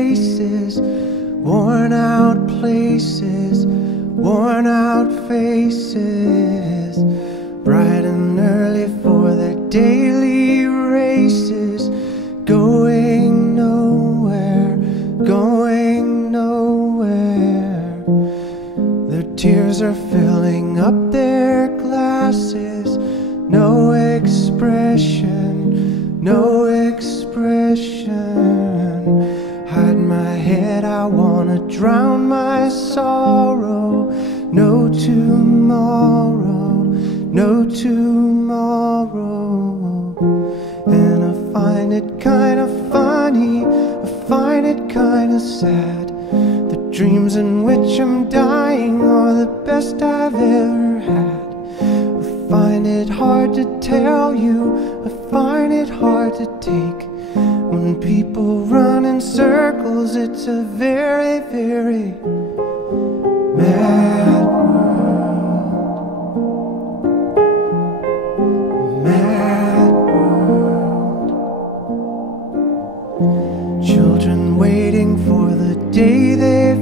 races, worn out places, worn out faces, bright and early for their daily races, going nowhere, going nowhere. Their tears are filling up their glasses, no expression, no expression. Hide my head, I wanna drown my sorrow. No tomorrow, no tomorrow. And I find it kinda funny, I find it kinda sad. The dreams in which I'm dying are the best I've ever had. I find it hard to tell you, I find it hard to take. When people run in circles, it's a very, very mad world. Mad world. Children waiting for the day they